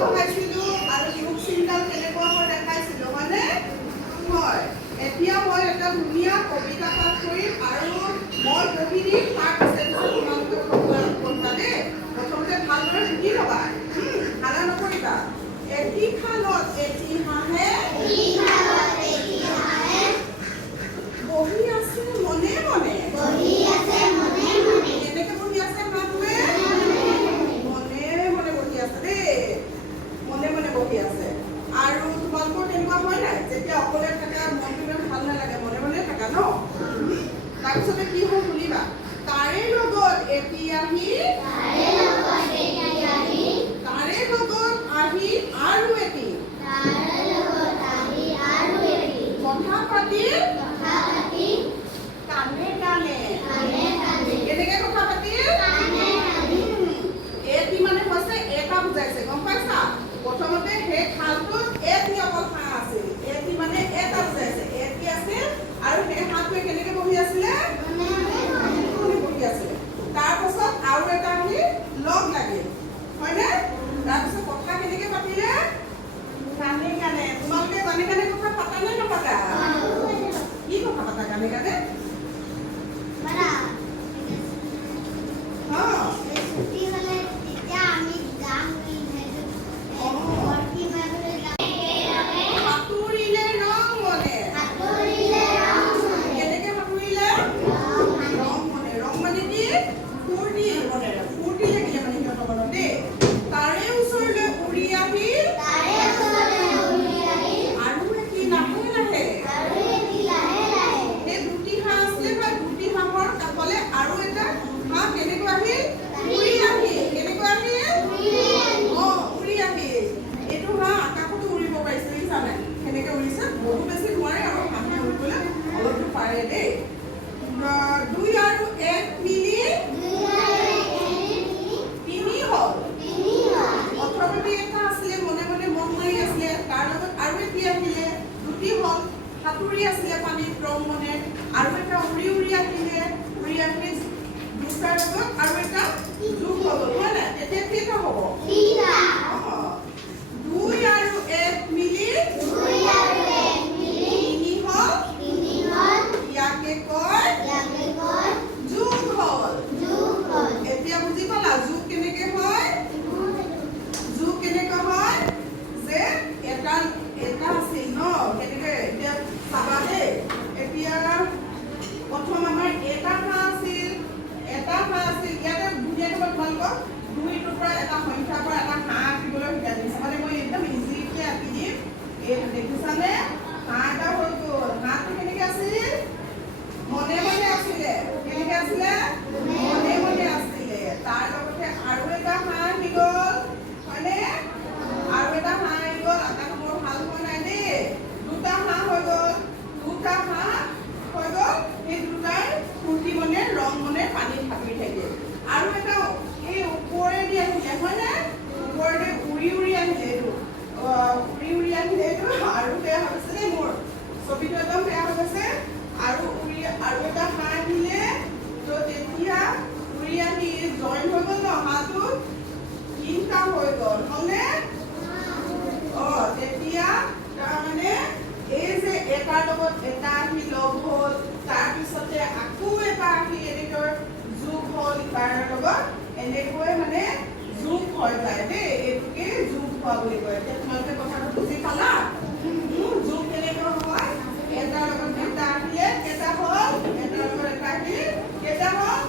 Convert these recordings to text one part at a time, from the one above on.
পঢ়াইছিলো আৰু যোগ চিন্তাও কেনেকুৱা মই দেখাইছিলো হয়নে? হয়। এতিয়া মই এটা ধুনীয়া কবিতা পাঠ কৰিম আৰু মই পঢ়ি দিম তাৰপিছত তোমালোকে পঢ়িবা দেই। প্ৰথমতে ভালদৰে শুনি ল'বা, হালা নকৰিবা। এটি খালত এটি হাঁহে বহি আছে মনে মনে। কেনেকে বহি আছে হাঁহটোৱে? মনে মনে বহি আছে দেই, মনে মনে বহি আছে। আৰু তোমালোকৰ তেনেকুৱা হয় নাই? যেতিয়া অকলে থাকা মনটো ইমান ভাল নালাগে, মনে মনে থাকা ন? তাৰপিছতে কি হ'ল শুনিবা। তাৰে লগত এটি আহি তাৰে লগত আহি আৰু এটি কথা পাতি কাণে কাণে। কেনেকে কথা পাতি? এটি মানে হৈছে এটা বুজাইছে, গম পাইছা? প্ৰথমতে সেই খালটোত এটি অকল হাঁহ আছিল। এটি মানে এটা বুজাইছে, এটি আছিল আৰু সেই হাঁহটোৱে কেনেকে বহি আছিলে? বহি আছিলে। তাৰপাছত আৰু এটা আহি লগ লাগিল, হয়নে? তাৰপিছত কথা কেনেকে পাতিলে? কাণে কাণে। তোমালোকে কাণে কাণে কথা পাতা নে নাপাতা? কি কথা পাতা কাণে কাণে? সাঁতুৰিলে ৰং মনে। কেনেকে সাঁতুৰিলে? ৰং মনে। ৰং মানে কি? ফূৰ্তি মনেৰে। ফূৰ্তি লাগিলে মানে সিহঁতৰ মনত দেই। তাৰে ওচৰলৈ উৰি আহিল আৰু এটি লাহে লাহে। সেই দুটি হাঁহ আছিলে বা দুটি হাঁহৰ কাষলে আৰু এটা হাঁহ কেনেকৈ আহিল? উৰি আহিল। কেনেকৈ আহিল? উৰি আহিল। এইটো হাঁহ আকাশতো উৰিব পাৰিছে, দেখিছা নাই? সেনেকে উৰিছে। বহুত বেছি নোৱাৰে আৰু হাঁহে উৰিবলৈ অলপতো পাৰে দেই। 2 আৰু 1 মিলি 3 হ'ল। প্ৰথমতে এটা আছিলে মনে মনে মন মাৰি আছিলে, তাৰ লগত আৰু এটি আহিলে, দুটি হ'ল। সাঁতুৰি আছিলে পানীত ৰং মনে, আৰু এটা উৰি উৰি আহিলে, উৰি আহি দুটাৰ লগত আৰু এটা যোগ হৈ গ'ল, হয় নাই? তেতিয়া কেইটা হ'ব? 2 আৰু 1 মিলি 3 হ'ল। ইয়াকে কয় যোগ হ'ল। এতিয়া বুজি পালা যোগ কেনেকে হয়? যোগ কেনেকে হয়? যে এটা আছিল ন, কেনেকে এতিয়া চাবা দেই। এতিয়া প্ৰথম আমাৰ এটা হাঁহ আছিল। ইয়াতে ধুনীয়াকৈ তোমালোকক 2টোৰ পৰা এটা সংখ্যাৰ পৰা এটা হাঁহ আঁকিবলৈ শিকাই দিছে। মানে মই একদম ইজিকে আঁকি দিম। এই দেখিছানে? হাঁহ এটা হৈ গ'ল। হাঁহটো কেনেকে আছিল? মনে মনে আছিলে। কেনেকে আছিলে? মনে মনে আছিলে। তাৰ লগতে আৰু এটা হাঁহ আহি গ'ল, হয়নে? আৰু এটা হাঁহ আহি গ'ল। আকাশ মোৰ ভাল হোৱা নাই দেই। দুটা হাঁহ হৈ গ'ল। সেই দুটাই ফূৰ্তি মনে ৰং মনে পানীত সাঁতুৰি থাকিল। আৰু এটা এই ওপৰেদি আহিলে, হয়নে? ওপৰেদি উৰি উৰি আহিলে। এইটো আৰু বেয়া হৈ গৈছে দেই, মোৰ ছবিটো একদম বেয়া হৈ গৈছে। আৰু এটা হাঁহ আহিলে, তো তেতিয়া উৰি আহি জইন হৈ গ'ল ন হাঁহটো, 3টা হৈ গ'ল, হয়নে? তেতিয়া তাৰমানে এই যে এটাৰ লগত এটা আহি লগ হ'ল, তাৰপিছতে আকৌ এটা আহি এনেকৈ যোগ হ'ল ইটাৰ লগত, এনেকৈ মানে যোগ হৈ যায় দেই। এইটোকে যোগ হোৱা বুলি কয়। এতিয়া তোমালোকে কথাটো বুজি পালা? যোগ কেনেকৈ হয়? এটাৰ লগত এটা আহিলে কেইটা হ'ল? এটাৰ লগত এটা আহিলে কেইটা হ'ল?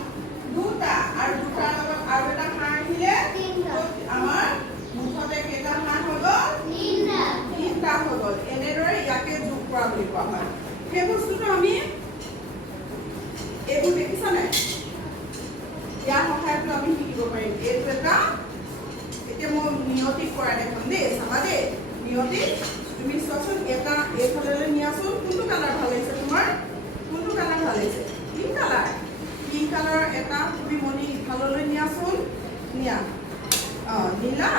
2টা। আৰু দুটাৰ লগত আৰু এটা হাঁহ আহিলে আমাৰ মুঠতে কেইটা হাঁহ হৈ গ'ল? 3টা হৈ গ'ল। এনেদৰে ইয়াকে যোগ কৰা বুলি কোৱা হয়। সেই বস্তুটো আমি এইবোৰ দেখিছা নাই? ইয়াৰ সহায়তো আমি শিকিব পাৰিম। এইটো এটা এতিয়া মই নিয়তিক কৰাই দেখাম দেই, চাবা দেই। নিয়তিক তুমি চোৱাচোন, এটা এইফালে নিয়াচোন। কোনটো কালাৰ ভাল লাগিছে তোমাৰ? কোনটো কালাৰ ভাল লাগিছে? পিংক কালাৰ এটা তুমি মণি ইফাললৈ নিয়াচোন। নিয়া। নীলা।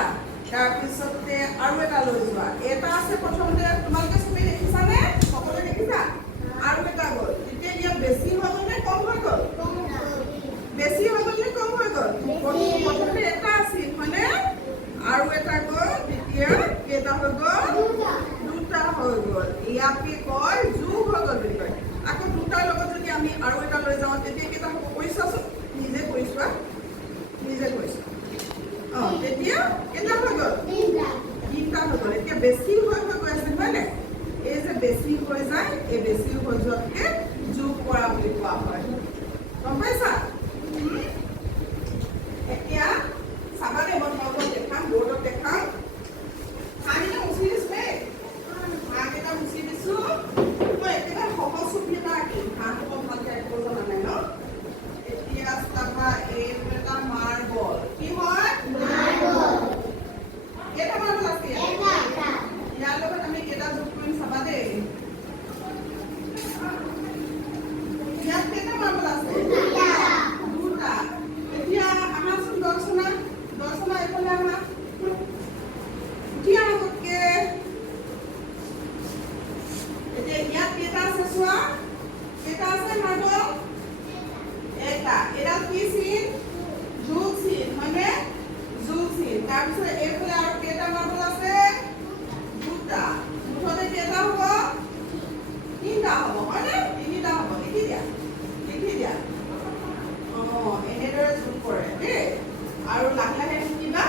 তাৰপিছতে আৰু এটা লৈ যোৱা। এটা আছে প্ৰথমতে, তোমালোকে চবেই দেখিছানে? সকলোৱে দেখিছা? আৰু এটা গ'ল। তেতিয়া ইয়াত বেছি হৈ গ'ল নে কম হৈ গ'ল? বেছি হৈ গ'ল নে কম হৈ গ'ল? প্ৰথমতে এটা আছিল, হয়নে? আৰু এটা গ'ল। তেতিয়া কেইটা হৈ গ'ল? তিনিটা হৈ গ'ল। এতিয়া বেছি হৈ গৈ আছে হয় নাই? এই যে বেছি হৈ যায়, এই বেছি হৈ যোৱাতকে যোগ কৰা বুলি কোৱা হয়। গম পাইছা? এতিয়া চাবা দেই, মই তোমালোকক দেখাম, বৰ্ডত দেখাম। হাঁহকেইটা মুচি দিছো দেই। হাঁহকেইটা মুচি দিছো। মই একেবাৰে সহজ ছবি এটা আঁকিম। হাঁহক ভালকে আঁকিব জনা নাই ন? এতিয়া চাবা, এইটো এটা মাৰ্বল। কি হয়? কেইটা মাৰ্বল আছে ইয়াত? ইয়াৰ লগত আমি কেইটা যোগ কৰিম চাবা দেই। ইয়াত কেইটা মাৰ্বল আছে? দুটা। এতিয়া আহাচোন দৰ্শনা এইফালে আহা। উঠি আহা পটকে। এতিয়া ইয়াত কেইটা আছে চোৱা? কেইটা আছে মাৰ্বল? এটা। এডাল কি চিন? যোগ চিন হয়নে? যোগ চিন। তাৰপিছত এইফালে আৰু কেইটা মাৰ্বল আছে? দুটা। মুঠতে কেইটা হ'ব? তিনিটা হ'ব হয়নে? তিনিটা হ'ব। লিখি দিয়া। এনেদৰে যোগ কৰে দেই। আৰু লাহে লাহে শিকিবা।